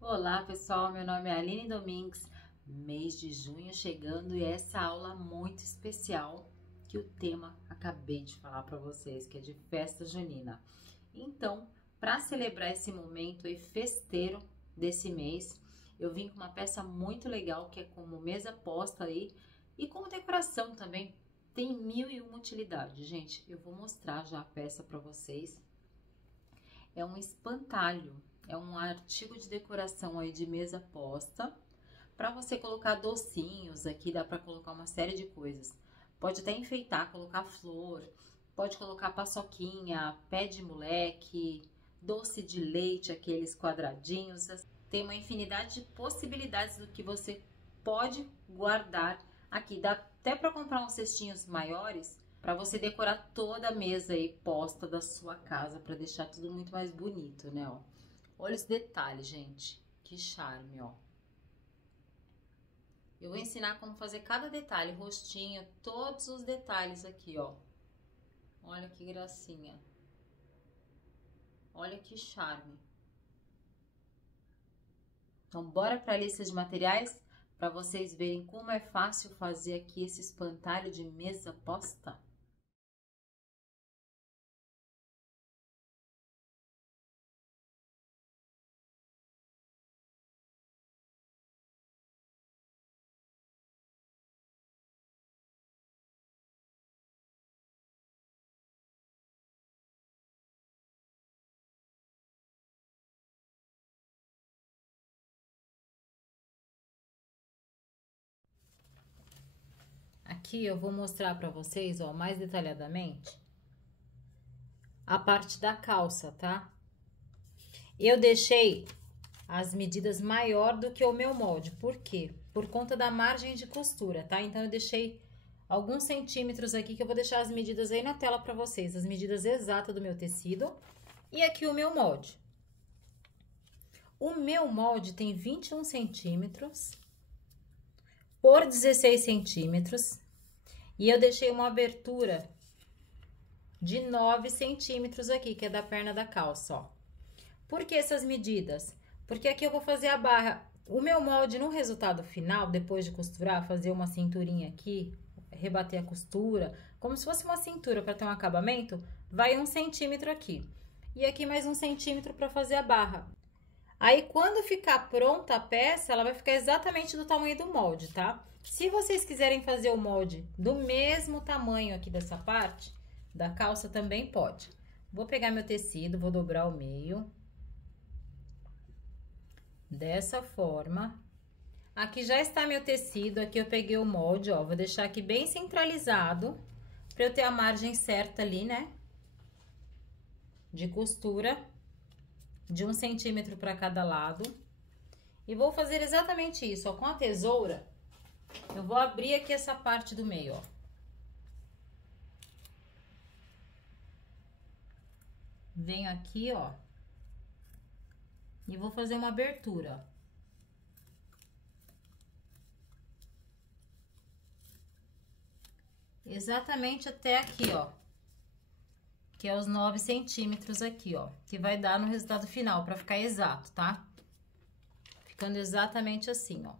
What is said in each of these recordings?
Olá pessoal, meu nome é Aline Domingues, mês de junho chegando e essa aula muito especial que o tema acabei de falar para vocês, que é de festa junina. Então, para celebrar esse momento aí festeiro desse mês, eu vim com uma peça muito legal que é como mesa posta aí e como decoração também. Tem mil e uma utilidades, gente. Eu vou mostrar já a peça para vocês. É um espantalho, é um artigo de decoração aí de mesa posta. Para você colocar docinhos aqui, dá para colocar uma série de coisas. Pode até enfeitar, colocar flor, pode colocar paçoquinha, pé de moleque, doce de leite, aqueles quadradinhos. Tem uma infinidade de possibilidades do que você pode guardar aqui. Dá até para comprar uns cestinhos maiores para você decorar toda a mesa aí posta da sua casa, para deixar tudo muito mais bonito, né, ó. Olha esse detalhe, gente. Que charme, ó. Eu vou ensinar como fazer cada detalhe, rostinho, todos os detalhes aqui, ó. Olha que gracinha. Olha que charme. Então, bora para a lista de materiais para vocês verem como é fácil fazer aqui esse espantalho de mesa posta. Aqui eu vou mostrar para vocês, ó, mais detalhadamente a parte da calça, tá? Eu deixei as medidas maior do que o meu molde. Por quê? Por conta da margem de costura, tá? Então, eu deixei alguns centímetros aqui, que eu vou deixar as medidas aí na tela pra vocês. As medidas exatas do meu tecido. E aqui o meu molde. O meu molde tem 21 centímetros por 16 centímetros. E eu deixei uma abertura de 9 centímetros aqui, que é da perna da calça, ó. Por que essas medidas? Porque aqui eu vou fazer a barra. O meu molde no resultado final, depois de costurar, fazer uma cinturinha aqui, rebater a costura, como se fosse uma cintura para ter um acabamento, vai 1 centímetro aqui. E aqui mais 1 centímetro para fazer a barra. Aí, quando ficar pronta a peça, ela vai ficar exatamente do tamanho do molde, tá? Se vocês quiserem fazer o molde do mesmo tamanho aqui dessa parte, da calça também pode. Vou pegar meu tecido, vou dobrar o meio. Dessa forma. Aqui já está meu tecido, aqui eu peguei o molde, ó, vou deixar aqui bem centralizado, para eu ter a margem certa ali, né? De costura, de 1 centímetro para cada lado. E vou fazer exatamente isso, ó, com a tesoura, eu vou abrir aqui essa parte do meio, ó. Venho aqui, ó, e vou fazer uma abertura, ó. Exatamente até aqui, ó, que é os 9 centímetros aqui, ó, que vai dar no resultado final, pra ficar exato, tá? Ficando exatamente assim, ó.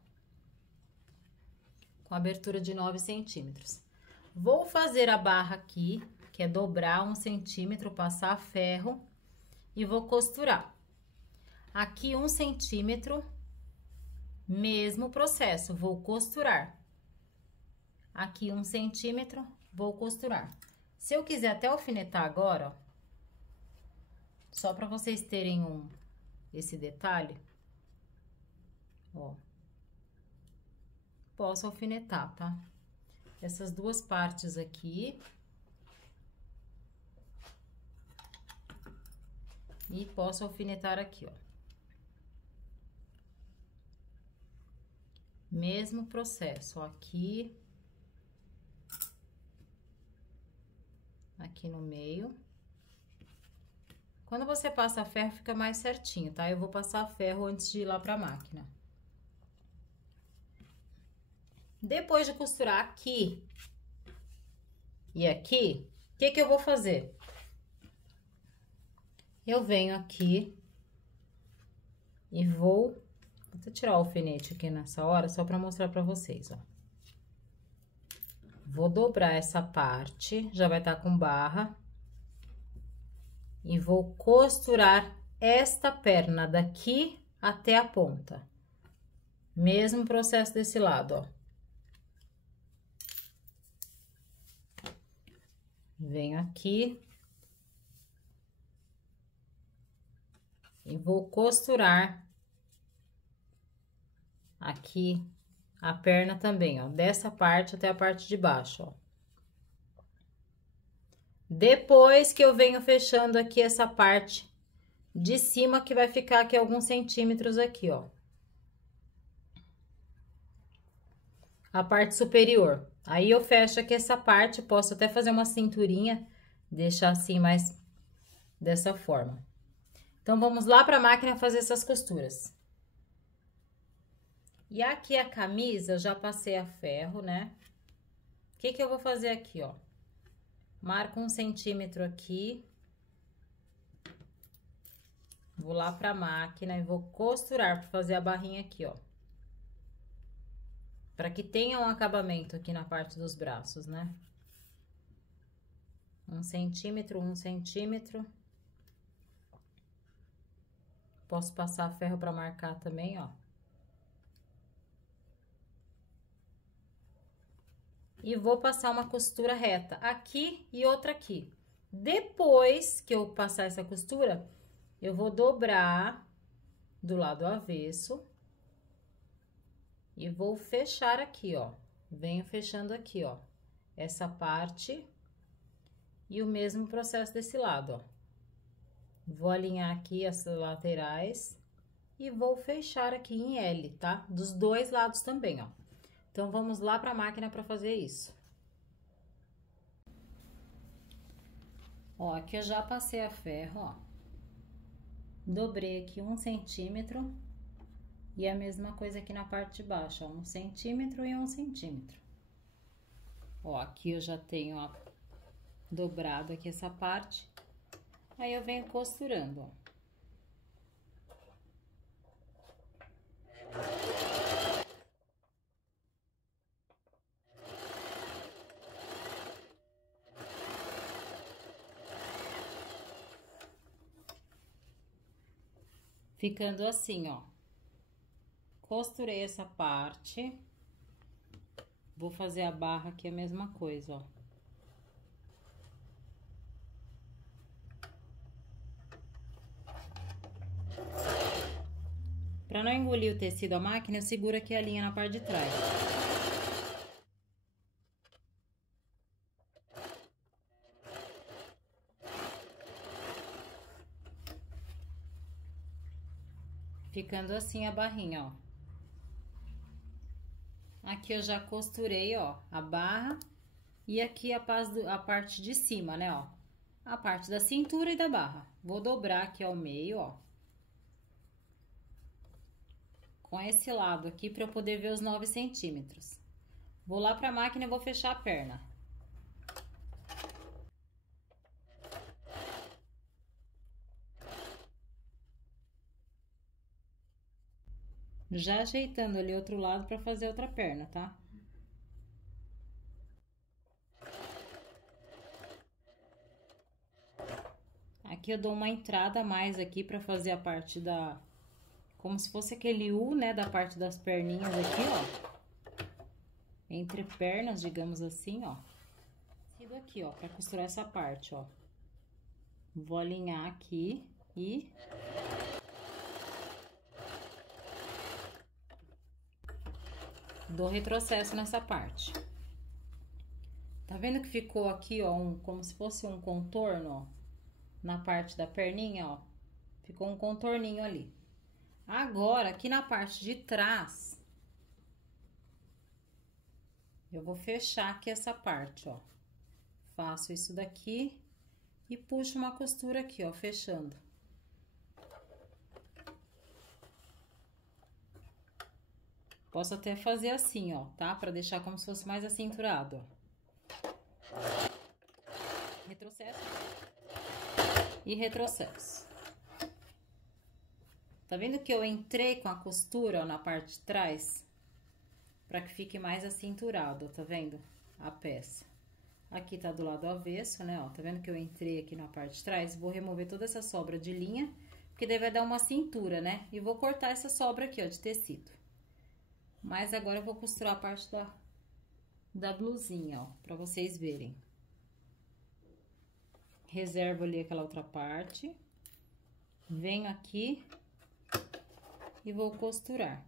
Com abertura de 9 centímetros. Vou fazer a barra aqui, que é dobrar 1 centímetro, passar ferro e vou costurar. Aqui 1 centímetro, mesmo processo, vou costurar. Aqui 1 centímetro, vou costurar. Se eu quiser até alfinetar agora, ó, só para vocês terem esse detalhe, ó, posso alfinetar, tá? Essas duas partes aqui. E posso alfinetar aqui, ó. Mesmo processo, ó, aqui. Aqui no meio. Quando você passa ferro, fica mais certinho, tá? Eu vou passar ferro antes de ir lá pra máquina. Depois de costurar aqui e aqui, o que que eu vou fazer? Eu venho aqui e vou Vou até tirar o alfinete aqui nessa hora, só pra mostrar pra vocês, ó. Vou dobrar essa parte, já vai estar com barra. E vou costurar esta perna daqui até a ponta. Mesmo processo desse lado, ó. Venho aqui. E vou costurar aqui a perna também, ó. Dessa parte até a parte de baixo, ó. Depois que eu venho fechando aqui essa parte de cima, que vai ficar aqui alguns centímetros aqui, ó. A parte superior. Aí, eu fecho aqui essa parte, posso até fazer uma cinturinha, deixar assim mais dessa forma. Então, vamos lá pra máquina fazer essas costuras. E aqui a camisa, eu já passei a ferro, né? O que que eu vou fazer aqui, ó? Marco 1 centímetro aqui. Vou lá pra máquina e vou costurar para fazer a barrinha aqui, ó. Para que tenha um acabamento aqui na parte dos braços, né? 1 centímetro, 1 centímetro. Posso passar ferro para marcar também, ó. E vou passar uma costura reta aqui e outra aqui. Depois que eu passar essa costura, eu vou dobrar do lado avesso e vou fechar aqui, ó. Venho fechando aqui, ó, essa parte e o mesmo processo desse lado, ó. Vou alinhar aqui as laterais e vou fechar aqui em L, tá? Dos dois lados também, ó. Então, vamos lá para a máquina para fazer isso. Ó, aqui eu já passei a ferro, ó. Dobrei aqui 1 centímetro. E a mesma coisa aqui na parte de baixo, ó. 1 centímetro e 1 centímetro. Ó, aqui eu já tenho, ó, dobrado aqui essa parte. Aí, eu venho costurando, ó. Ficando assim, ó. Costurei essa parte. Vou fazer a barra aqui a mesma coisa, ó. Pra não engolir o tecido a máquina, eu seguro aqui a linha na parte de trás. Ficando assim a barrinha, ó. Aqui eu já costurei, ó, a barra e aqui a parte de cima, né, ó. A parte da cintura e da barra. Vou dobrar aqui ao meio, ó. Com esse lado aqui pra eu poder ver os 9 centímetros. Vou lá pra máquina e vou fechar a perna. Já ajeitando ali outro lado pra fazer outra perna, tá? Aqui eu dou uma entrada a mais aqui pra fazer a parte da... Como se fosse aquele U, né, da parte das perninhas aqui, ó. Entre pernas, digamos assim, ó. Tecido aqui, ó, pra costurar essa parte, ó. Vou alinhar aqui e... dou retrocesso nessa parte. Tá vendo que ficou aqui, ó, como se fosse um contorno, ó, na parte da perninha, ó. Ficou um contorninho ali. Agora, aqui na parte de trás, eu vou fechar aqui essa parte, ó. Faço isso daqui e puxo uma costura aqui, ó, fechando. Posso até fazer assim, ó, tá? Pra deixar como se fosse mais acinturado, ó. Retrocesso. E retrocesso. Tá vendo que eu entrei com a costura, ó, na parte de trás? Pra que fique mais acinturado, tá vendo? A peça. Aqui tá do lado avesso, né, ó. Tá vendo que eu entrei aqui na parte de trás? Vou remover toda essa sobra de linha, porque daí vai dar uma cintura, né? E vou cortar essa sobra aqui, ó, de tecido. Mas agora eu vou costurar a parte da blusinha, ó, pra vocês verem. Reservo ali aquela outra parte. Venho aqui e vou costurar.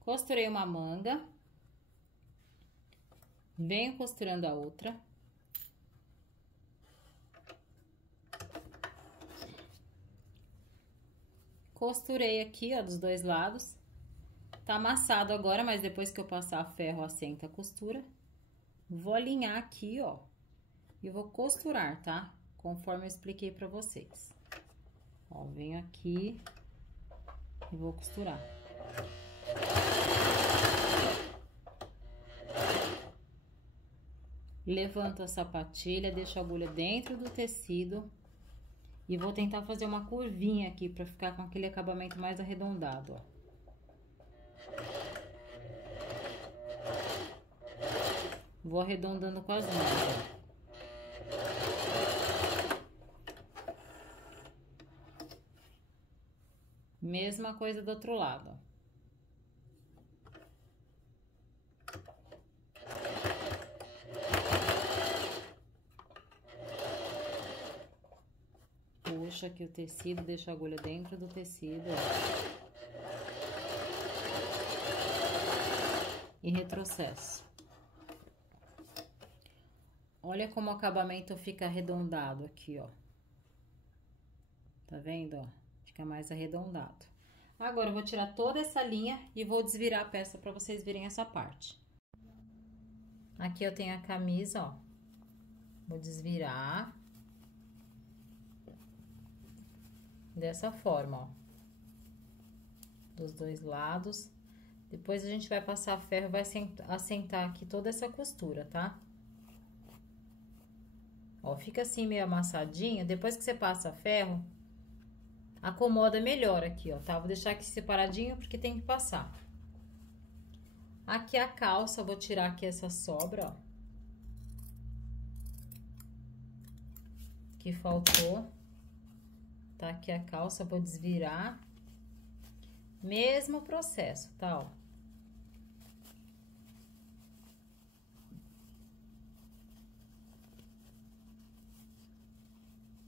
Costurei uma manga. Venho costurando a outra. Costurei aqui, ó, dos dois lados. Tá amassado agora, mas depois que eu passar a ferro, assenta a costura. Vou alinhar aqui, ó, e vou costurar, tá? Conforme eu expliquei pra vocês. Ó, venho aqui e vou costurar. Levanto a sapatilha, deixo a agulha dentro do tecido e vou tentar fazer uma curvinha aqui pra ficar com aquele acabamento mais arredondado, ó. Vou arredondando com as mãos, ó. Mesma coisa do outro lado, ó. Puxa aqui o tecido, deixa a agulha dentro do tecido, ó. E retrocesso. Olha como o acabamento fica arredondado aqui, ó. Tá vendo, ó? Fica mais arredondado. Agora, eu vou tirar toda essa linha e vou desvirar a peça pra vocês verem essa parte. Aqui eu tenho a camisa, ó. Vou desvirar. Dessa forma, ó. Dos dois lados. Depois a gente vai passar ferro, vai assentar aqui toda essa costura, tá? Ó, fica assim meio amassadinho. Depois que você passa ferro, acomoda melhor aqui, ó, tá? Vou deixar aqui separadinho porque tem que passar. Aqui a calça, vou tirar aqui essa sobra, ó. Que faltou. Tá aqui a calça, vou desvirar. Mesmo processo, tá, ó.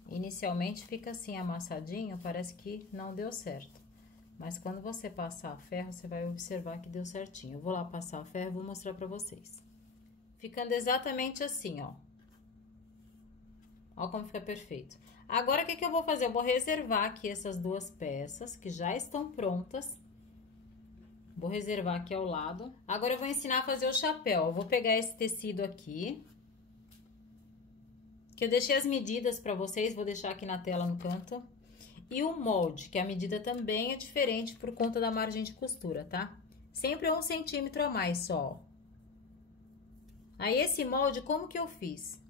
Inicialmente fica assim amassadinho, parece que não deu certo. Mas quando você passar a ferro, você vai observar que deu certinho. Eu vou lá passar a ferro e vou mostrar pra vocês. Ficando exatamente assim, ó. Ó como fica perfeito. Agora, o que que eu vou fazer? Eu vou reservar aqui essas duas peças, que já estão prontas. Vou reservar aqui ao lado. Agora, eu vou ensinar a fazer o chapéu. Eu vou pegar esse tecido aqui, que eu deixei as medidas pra vocês, vou deixar aqui na tela no canto. E o molde, que a medida também é diferente por conta da margem de costura, tá? Sempre 1 centímetro a mais só. Aí, esse molde, como que eu fiz?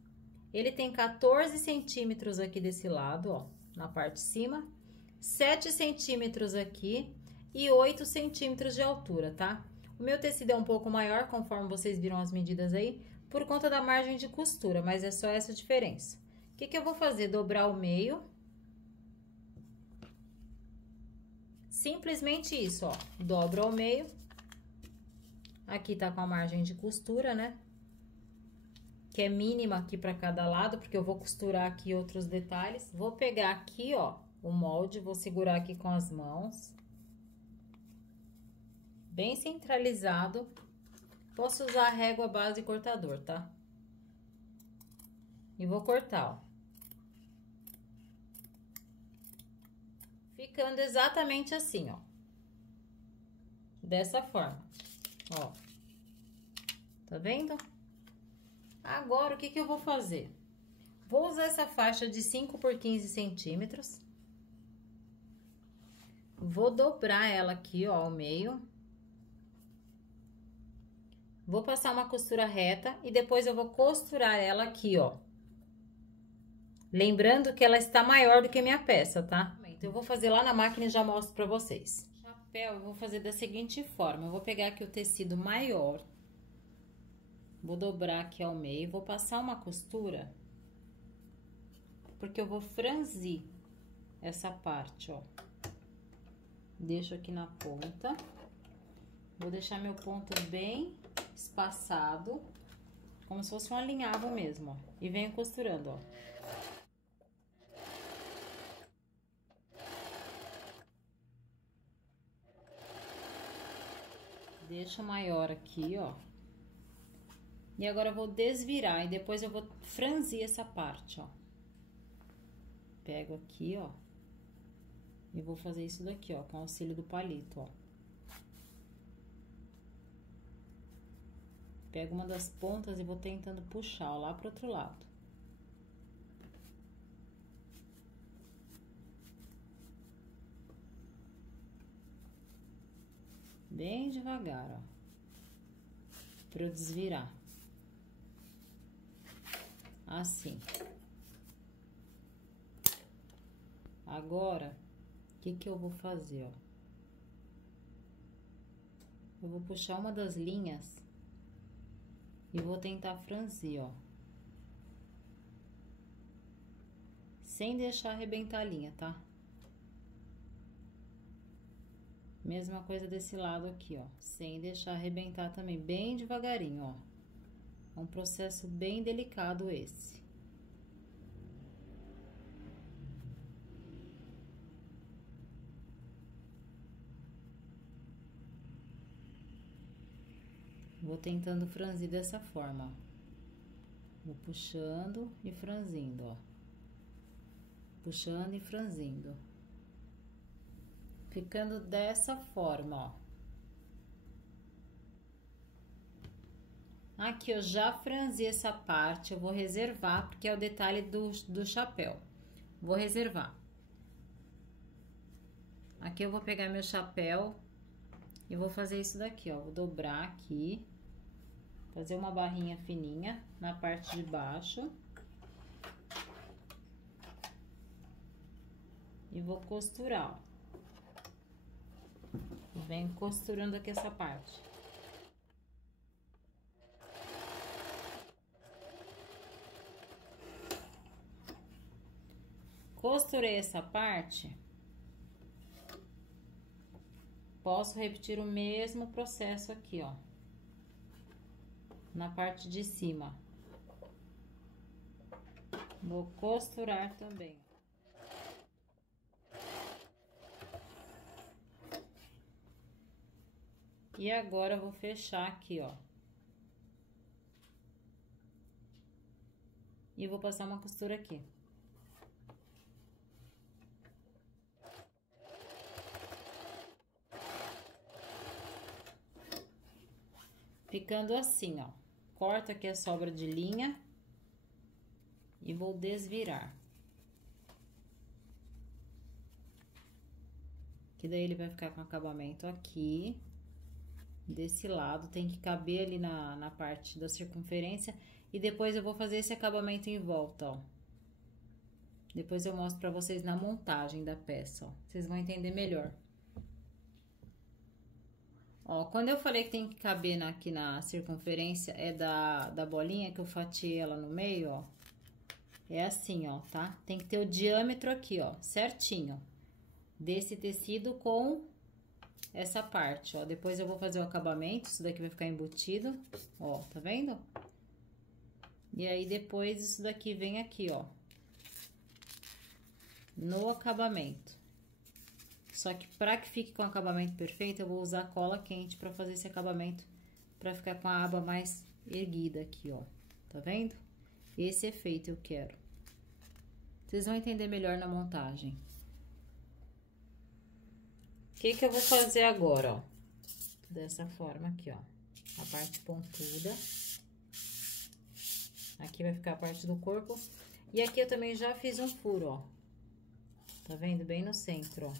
Ele tem 14 centímetros aqui desse lado, ó, na parte de cima, 7 centímetros aqui e 8 centímetros de altura, tá? O meu tecido é um pouco maior, conforme vocês viram as medidas aí, por conta da margem de costura, mas é só essa diferença. O que que eu vou fazer? Dobrar o meio. Simplesmente isso, ó, dobro ao meio. Aqui tá com a margem de costura, né? Que é mínima aqui para cada lado, porque eu vou costurar aqui outros detalhes. Vou pegar aqui, ó, o molde, vou segurar aqui com as mãos. Bem centralizado. Posso usar régua, base e cortador, tá? E vou cortar, ó. Ficando exatamente assim, ó. Dessa forma, ó. Tá vendo? Agora, o que que eu vou fazer? Vou usar essa faixa de 5 por 15 centímetros. Vou dobrar ela aqui, ó, ao meio. Vou passar uma costura reta e depois eu vou costurar ela aqui, ó. Lembrando que ela está maior do que a minha peça, tá? Então, eu vou fazer lá na máquina e já mostro pra vocês. O chapéu eu vou fazer da seguinte forma. Eu vou pegar aqui o tecido maior. Vou dobrar aqui ao meio. Vou passar uma costura. Porque eu vou franzir essa parte, ó. Deixo aqui na ponta. Vou deixar meu ponto bem espaçado. Como se fosse um alinhavo mesmo, ó. E venho costurando, ó. Deixo maior aqui, ó. E agora eu vou desvirar e depois eu vou franzir essa parte, ó. Pego aqui, ó. E vou fazer isso daqui, ó, com o auxílio do palito, ó. Pego uma das pontas e vou tentando puxar, ó, lá pro outro lado. Bem devagar, ó. Pra eu desvirar. Assim. Agora, o que que eu vou fazer, ó? Eu vou puxar uma das linhas e vou tentar franzir, ó. Sem deixar arrebentar a linha, tá? Mesma coisa desse lado aqui, ó. Sem deixar arrebentar também, bem devagarinho, ó. É um processo bem delicado esse. Vou tentando franzir dessa forma, ó. Vou puxando e franzindo, ó. Puxando e franzindo. Ficando dessa forma, ó. Aqui eu já franzi essa parte, eu vou reservar, porque é o detalhe do chapéu. Vou reservar. Aqui eu vou pegar meu chapéu e vou fazer isso daqui, ó. Vou dobrar aqui. Fazer uma barrinha fininha na parte de baixo. E vou costurar, ó. Venho costurando aqui essa parte. Costurei essa parte. Posso repetir o mesmo processo aqui, ó. Na parte de cima. Vou costurar também. E agora eu vou fechar aqui, ó. E vou passar uma costura aqui. Ficando assim, ó. Corto aqui a sobra de linha. E vou desvirar. Que daí ele vai ficar com acabamento aqui. Desse lado, tem que caber ali na parte da circunferência. E depois eu vou fazer esse acabamento em volta, ó. Depois eu mostro pra vocês na montagem da peça, ó. Vocês vão entender melhor. Ó, quando eu falei que tem que caber aqui na circunferência, é da bolinha que eu fatiei ela no meio, ó. É assim, ó, tá? Tem que ter o diâmetro aqui, ó, certinho. Desse tecido com essa parte, ó. Depois eu vou fazer o acabamento, isso daqui vai ficar embutido, ó, tá vendo? E aí, depois, isso daqui vem aqui, ó. No acabamento. Só que pra que fique com o acabamento perfeito, eu vou usar cola quente pra fazer esse acabamento, pra ficar com a aba mais erguida aqui, ó. Tá vendo? Esse efeito eu quero. Vocês vão entender melhor na montagem. O que que eu vou fazer agora, ó? Dessa forma aqui, ó. A parte pontuda. Aqui vai ficar a parte do corpo. E aqui eu também já fiz um furo, ó. Tá vendo? Bem no centro, ó.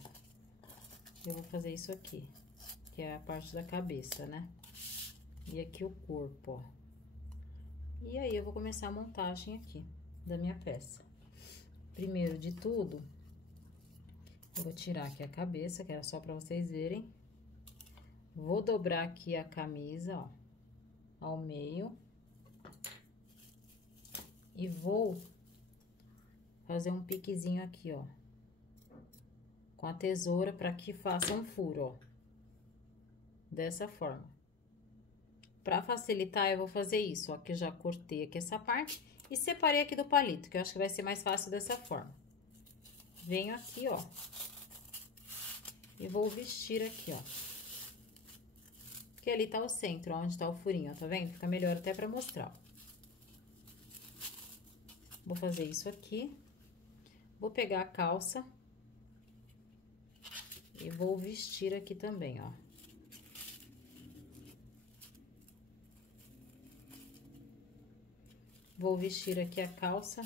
Eu vou fazer isso aqui, que é a parte da cabeça, né? E aqui o corpo, ó. E aí, eu vou começar a montagem aqui da minha peça. Primeiro de tudo, eu vou tirar aqui a cabeça, que era só pra vocês verem. Vou dobrar aqui a camisa, ó, ao meio. E vou fazer um piquezinho aqui, ó, com a tesoura pra que faça um furo, ó, dessa forma. Pra facilitar, eu vou fazer isso, ó, que eu já cortei aqui essa parte e separei aqui do palito, que eu acho que vai ser mais fácil dessa forma. Venho aqui, ó, e vou vestir aqui, ó. Porque ali tá o centro, ó, onde tá o furinho, ó, tá vendo? Fica melhor até pra mostrar, ó. Vou fazer isso aqui. Vou pegar a calça e vou vestir aqui também, ó. Vou vestir aqui a calça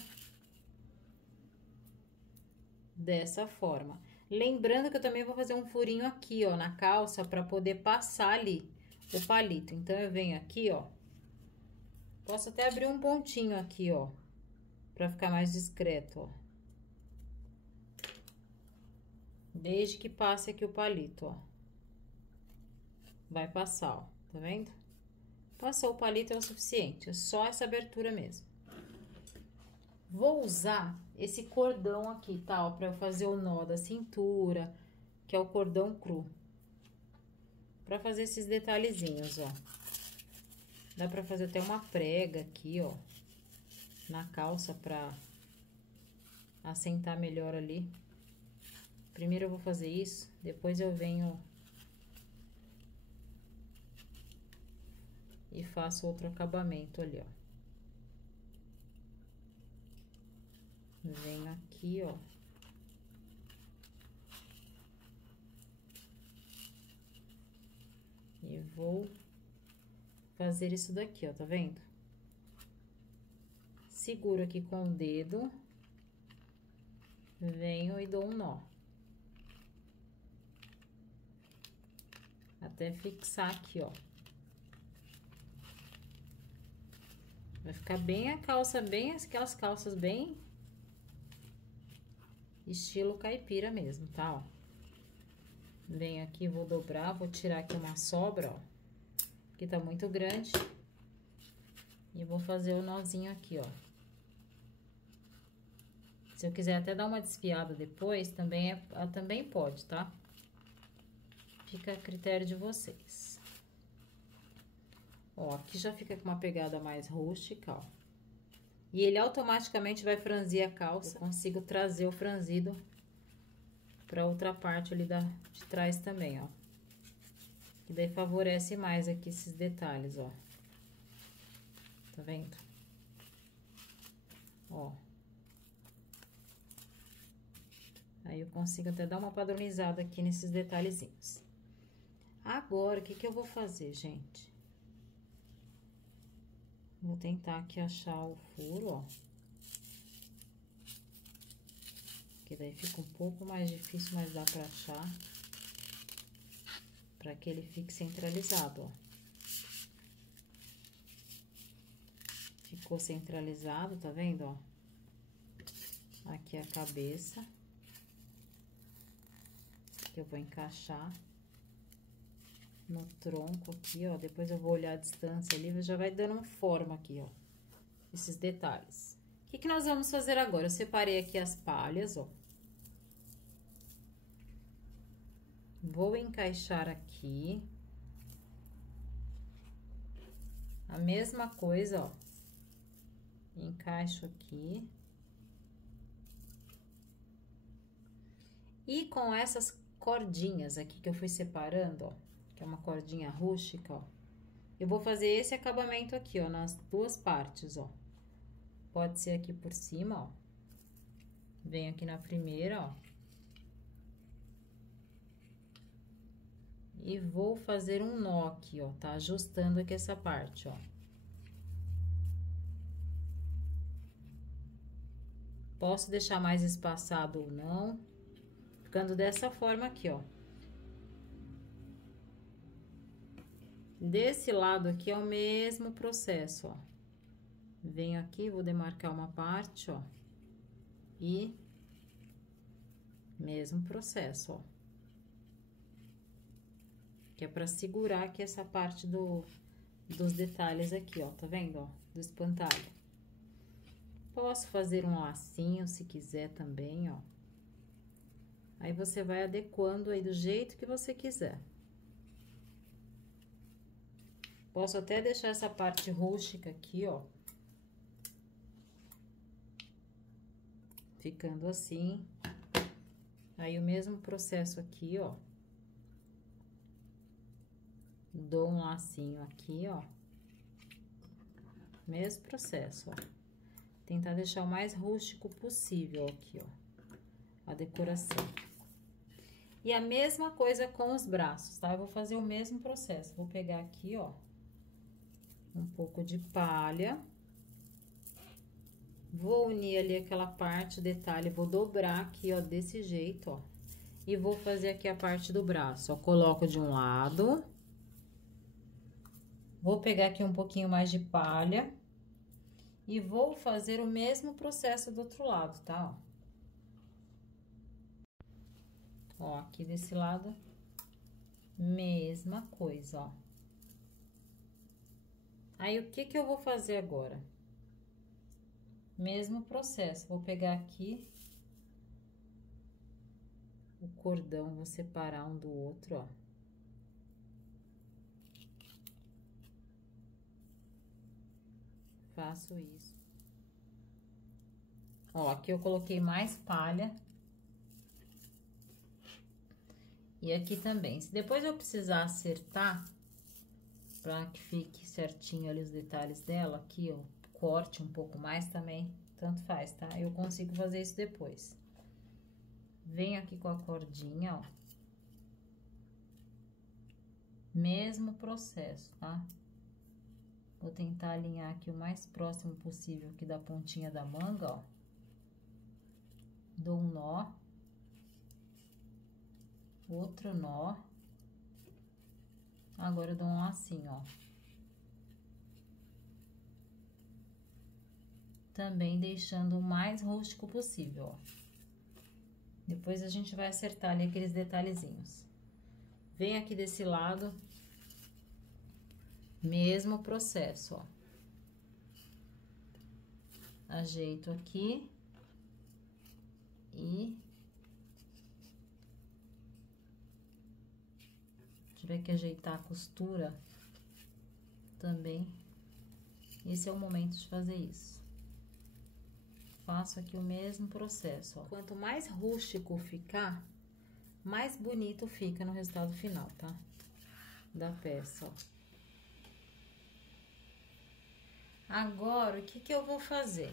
dessa forma. Lembrando que eu também vou fazer um furinho aqui, ó, na calça, pra poder passar ali o palito. Então, eu venho aqui, ó. Posso até abrir um pontinho aqui, ó, pra ficar mais discreto, ó. Desde que passe aqui o palito, ó. Vai passar, ó, tá vendo? Passou o palito é o suficiente, é só essa abertura mesmo. Vou usar esse cordão aqui, tá? Ó, pra eu fazer o nó da cintura, que é o cordão cru. Pra fazer esses detalhezinhos, ó. Dá pra fazer até uma prega aqui, ó, na calça pra assentar melhor ali. Primeiro eu vou fazer isso, depois eu venho e faço outro acabamento ali, ó. Venho aqui, ó. E vou fazer isso daqui, ó, tá vendo? Seguro aqui com o dedo. Venho e dou um nó. Até fixar aqui, ó. Vai ficar bem a calça, bem aquelas calças bem estilo caipira mesmo, tá, ó. Venho aqui, vou dobrar, vou tirar aqui uma sobra, ó, que tá muito grande. E vou fazer o nozinho aqui, ó. Se eu quiser até dar uma desfiada depois, também pode, tá? Fica a critério de vocês. Ó, aqui já fica com uma pegada mais rústica, ó. E ele automaticamente vai franzir a calça. Eu consigo trazer o franzido pra outra parte ali de trás também, ó. Que daí favorece mais aqui esses detalhes, ó. Tá vendo? Ó. Aí eu consigo até dar uma padronizada aqui nesses detalhezinhos. Agora, o que que eu vou fazer, gente? Vou tentar aqui achar o furo, ó. Que daí fica um pouco mais difícil, mas dá pra achar. Pra que ele fique centralizado, ó. Ficou centralizado, tá vendo, ó? Aqui a cabeça. Que eu vou encaixar no tronco aqui, ó. Depois eu vou olhar a distância ali, já vai dando forma aqui, ó. Esses detalhes. O que que nós vamos fazer agora? Eu separei aqui as palhas, ó. Vou encaixar aqui. A mesma coisa, ó. Encaixo aqui. E com essas cordinhas aqui que eu fui separando, ó, que é uma cordinha rústica, ó, eu vou fazer esse acabamento aqui, ó, nas duas partes, ó. Pode ser aqui por cima, ó. Venho aqui na primeira, ó. E vou fazer um nó aqui, ó, tá? Ajustando aqui essa parte, ó. Posso deixar mais espaçado ou não. Ficando dessa forma aqui, ó. Desse lado aqui é o mesmo processo, ó. Venho aqui, vou demarcar uma parte, ó. E mesmo processo, ó. Que é pra segurar aqui essa parte dos detalhes aqui, ó, tá vendo, ó, do espantalho. Posso fazer um lacinho se quiser também, ó. Aí você vai adequando aí do jeito que você quiser. Posso até deixar essa parte rústica aqui, ó. Ficando assim. Aí o mesmo processo aqui, ó. Dou um lacinho aqui, ó. Mesmo processo, ó. Tentar deixar o mais rústico possível aqui, ó. A decoração. E a mesma coisa com os braços, tá? Eu vou fazer o mesmo processo. Vou pegar aqui, ó. Um pouco de palha. Vou unir ali aquela parte, o detalhe, vou dobrar aqui, ó, desse jeito, ó. E vou fazer aqui a parte do braço, ó. Coloco de um lado. Vou pegar aqui um pouquinho mais de palha. E vou fazer o mesmo processo do outro lado, tá? Ó, aqui desse lado, mesma coisa, ó. Aí, o que que eu vou fazer agora? Mesmo processo, vou pegar aqui o cordão, vou separar um do outro, ó. Faço isso. Ó, aqui eu coloquei mais palha. E aqui também. Se depois eu precisar acertar, pra que fique certinho ali os detalhes dela, aqui, ó, corte um pouco mais também, tanto faz, tá? Eu consigo fazer isso depois. Venho aqui com a cordinha, ó. Mesmo processo, tá? Vou tentar alinhar aqui o mais próximo possível aqui da pontinha da manga, ó. Dou um nó. Outro nó. Agora eu dou um lacinho, ó. Também deixando o mais rústico possível, ó. Depois a gente vai acertar ali aqueles detalhezinhos. Vem aqui desse lado. Mesmo processo, ó. Ajeito aqui. E... tiver que ajeitar a costura também, esse é o momento de fazer isso. Faço aqui o mesmo processo, ó. Quanto mais rústico ficar, mais bonito fica no resultado final, tá? Da peça, ó. Agora, o que que eu vou fazer?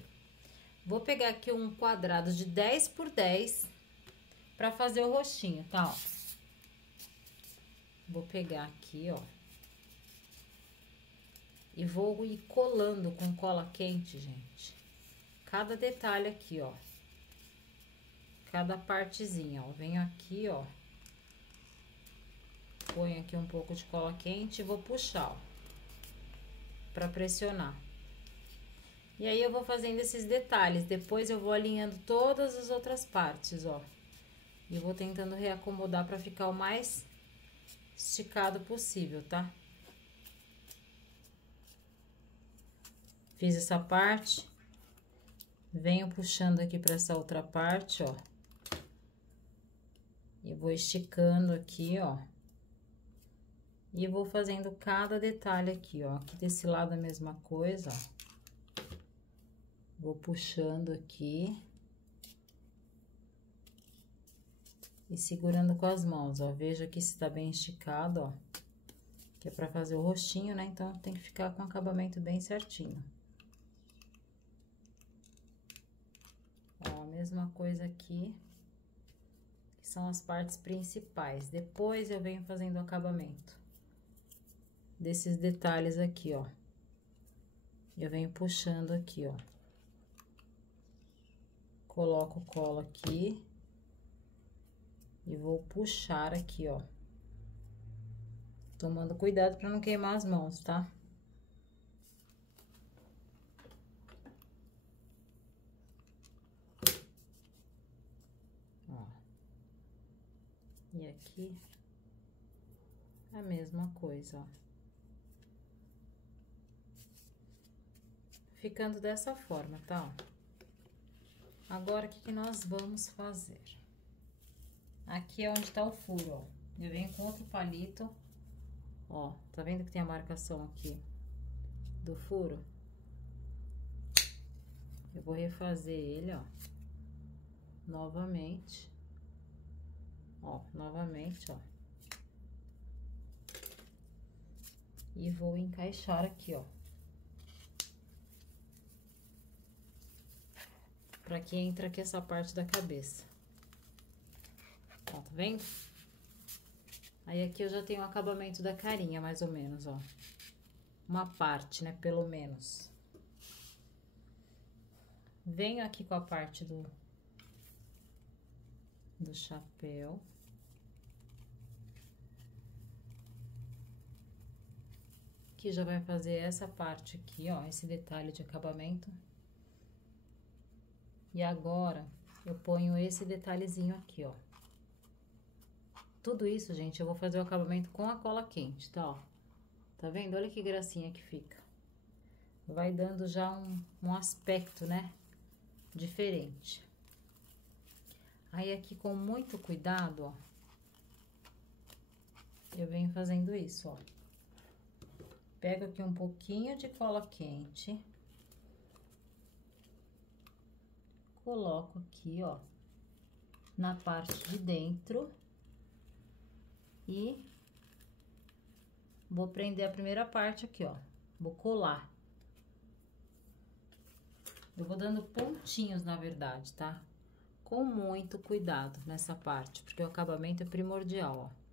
Vou pegar aqui um quadrado de 10 por 10 pra fazer o rostinho, tá, ó? Vou pegar aqui, ó. E vou ir colando com cola quente, gente. Cada detalhe aqui, ó. Cada partezinha, ó. Venho aqui, ó. Ponho aqui um pouco de cola quente e vou puxar, ó. Pra pressionar. E aí, eu vou fazendo esses detalhes. Depois, eu vou alinhando todas as outras partes, ó. E vou tentando reacomodar pra ficar o mais esticado possível, tá? Fiz essa parte. Venho puxando aqui pra essa outra parte, ó. E vou esticando aqui, ó. E vou fazendo cada detalhe aqui, ó. Aqui desse lado a mesma coisa, ó. Vou puxando aqui. E segurando com as mãos, ó. Veja aqui se tá bem esticado, ó. Que é pra fazer o rostinho, né? Então, tem que ficar com o acabamento bem certinho. Ó, a mesma coisa aqui. Que são as partes principais. Depois, eu venho fazendo o acabamento. Desses detalhes aqui, ó. Eu venho puxando aqui, ó. Coloco cola aqui. E vou puxar aqui, ó. Tomando cuidado pra não queimar as mãos, tá? E aqui, a mesma coisa, ó. Ficando dessa forma, tá? Ó. Agora, o que que nós vamos fazer? Aqui é onde tá o furo, ó. Eu venho com outro palito, ó. Tá vendo que tem a marcação aqui do furo? Eu vou refazer ele, ó. Novamente. Ó, novamente, ó. E vou encaixar aqui, ó. Pra que entra aqui essa parte da cabeça. Ó, tá vendo? Aí aqui eu já tenho o acabamento da carinha, mais ou menos, ó. Uma parte, né, pelo menos. Venho aqui com a parte do chapéu. Que já vai fazer essa parte aqui, ó, esse detalhe de acabamento. E agora, eu ponho esse detalhezinho aqui, ó. Tudo isso, gente, eu vou fazer o acabamento com a cola quente, tá, ó. Tá vendo? Olha que gracinha que fica. Vai dando já um aspecto, né, diferente. Aí, aqui, com muito cuidado, ó, eu venho fazendo isso, ó. Pego aqui um pouquinho de cola quente. Coloco aqui, ó, na parte de dentro. E vou prender a primeira parte aqui, ó. Vou colar. Eu vou dando pontinhos, na verdade, tá? Com muito cuidado nessa parte, porque o acabamento é primordial, ó.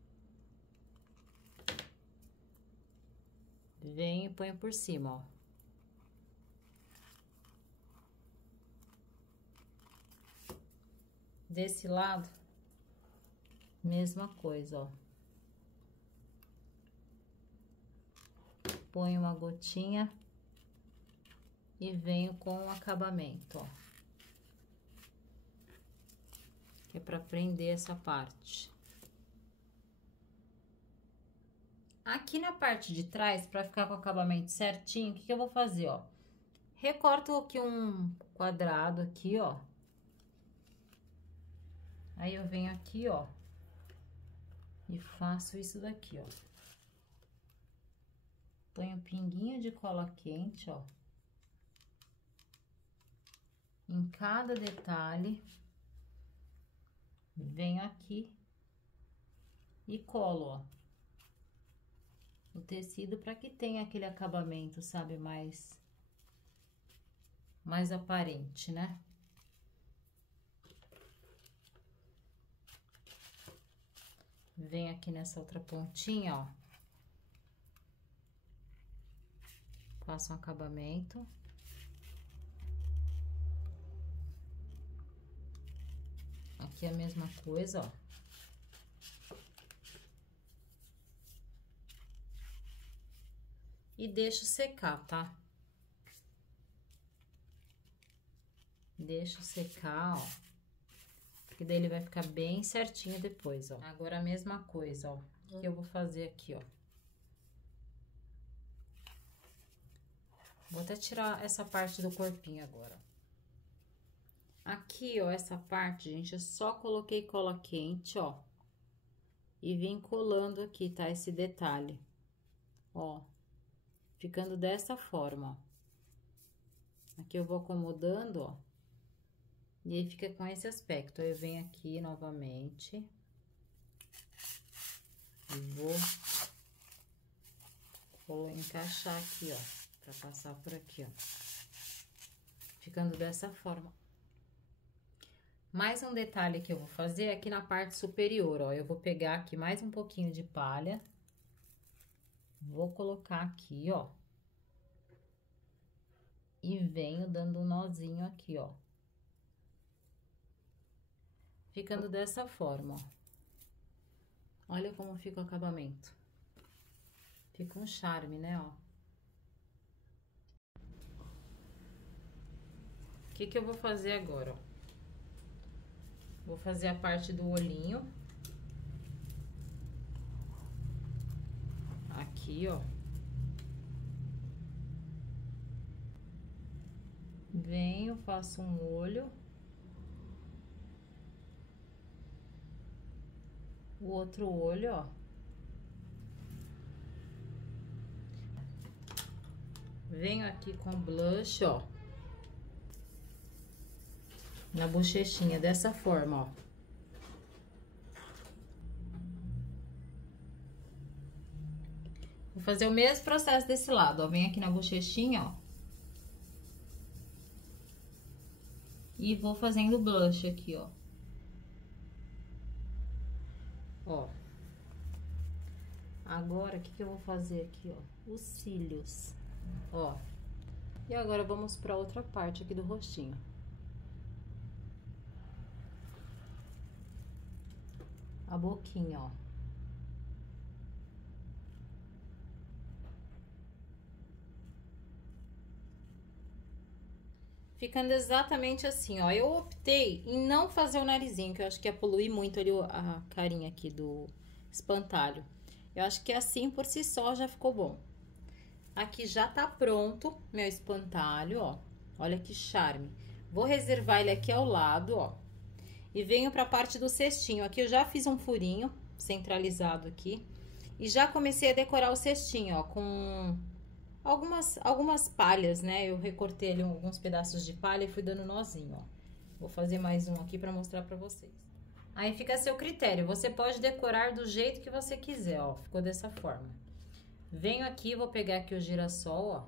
Venho e ponho por cima, ó. Desse lado, mesma coisa, ó. Ponho uma gotinha e venho com o acabamento, ó. Que é pra prender essa parte. Aqui na parte de trás, pra ficar com o acabamento certinho, o que que eu vou fazer, ó? Recorto aqui um quadrado aqui, ó. Aí, eu venho aqui, ó, e faço isso daqui, ó. Ponho um pinguinho de cola quente, ó. Em cada detalhe. Venho aqui e colo, ó. O tecido para que tenha aquele acabamento, sabe, mais aparente, né? Venho aqui nessa outra pontinha, ó. Faço um acabamento. Aqui é a mesma coisa, ó. E deixo secar, tá? Deixo secar, ó. Porque daí ele vai ficar bem certinho depois, ó. Agora a mesma coisa, ó. O que eu vou fazer aqui, ó. Vou até tirar essa parte do corpinho agora. Aqui, ó, essa parte, gente, eu só coloquei cola quente, ó. E vim colando aqui, tá? Esse detalhe. Ó. Ficando dessa forma, ó. Aqui eu vou acomodando, ó. E aí, fica com esse aspecto. Aí, eu venho aqui novamente. E vou encaixar aqui, ó. Pra passar por aqui, ó. Ficando dessa forma. Mais um detalhe que eu vou fazer aqui na parte superior, ó. Eu vou pegar aqui mais um pouquinho de palha. Vou colocar aqui, ó. E venho dando um nozinho aqui, ó. Ficando dessa forma, ó. Olha como fica o acabamento. Fica um charme, né, ó. O que que eu vou fazer agora, ó? Vou fazer a parte do olhinho. aqui, ó. Venho, faço um olho. O outro olho, ó. Venho aqui com blush, ó. Na bochechinha, dessa forma, ó. Vou fazer o mesmo processo desse lado, ó. Vem aqui na bochechinha, ó. E vou fazendo blush aqui, ó. Ó. Agora, o que eu vou fazer aqui, ó? Os cílios, ó. E agora, vamos pra outra parte aqui do rostinho. A boquinha, ó. Ficando exatamente assim, ó. Eu optei em não fazer o narizinho, que eu acho que ia poluir muito ali a carinha aqui do espantalho. Eu acho que assim, por si só, já ficou bom. Aqui já tá pronto meu espantalho, ó. Olha que charme. Vou reservar ele aqui ao lado, ó. E venho pra parte do cestinho. Aqui eu já fiz um furinho centralizado aqui. E já comecei a decorar o cestinho, ó, com algumas palhas, né? Eu recortei ali alguns pedaços de palha e fui dando nozinho, ó. Vou fazer mais um aqui pra mostrar pra vocês. Aí fica a seu critério. Você pode decorar do jeito que você quiser, ó. Ficou dessa forma. Venho aqui, vou pegar aqui o girassol, ó.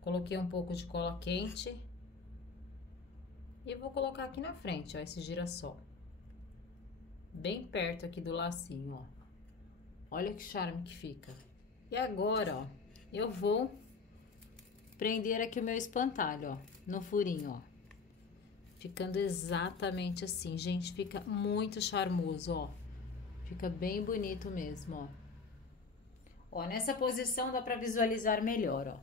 Coloquei um pouco de cola quente. E vou colocar aqui na frente, ó, esse girassol. Bem perto aqui do lacinho, ó. Olha que charme que fica. E agora, ó, eu vou prender aqui o meu espantalho, ó, no furinho, ó. Ficando exatamente assim, gente, fica muito charmoso, ó. Fica bem bonito mesmo, ó. Ó, nessa posição dá pra visualizar melhor, ó.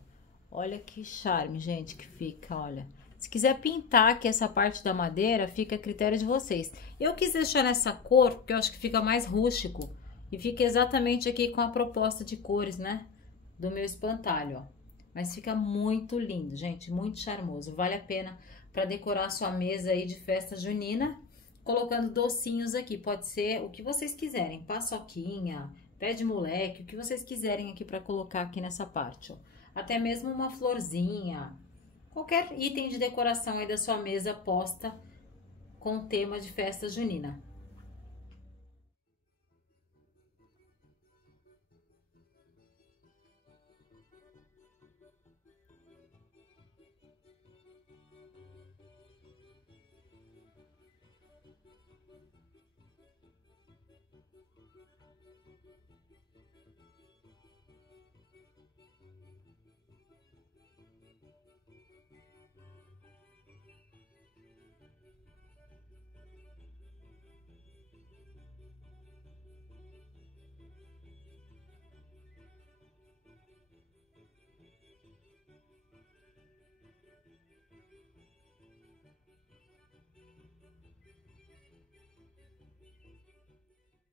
Olha que charme, gente, que fica, olha. Se quiser pintar aqui essa parte da madeira, fica a critério de vocês. Eu quis deixar nessa cor, porque eu acho que fica mais rústico. E fica exatamente aqui com a proposta de cores, né? Do meu espantalho, ó. Mas fica muito lindo, gente, muito charmoso. Vale a pena para decorar a sua mesa aí de festa junina, colocando docinhos aqui. Pode ser o que vocês quiserem, paçoquinha, pé de moleque, o que vocês quiserem aqui para colocar aqui nessa parte, ó. Até mesmo uma florzinha, qualquer item de decoração aí da sua mesa posta com tema de festa junina.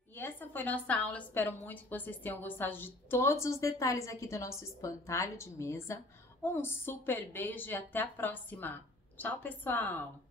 E essa foi nossa aula, espero muito que vocês tenham gostado de todos os detalhes aqui do nosso espantalho de mesa. Um super beijo e até a próxima. Tchau, pessoal!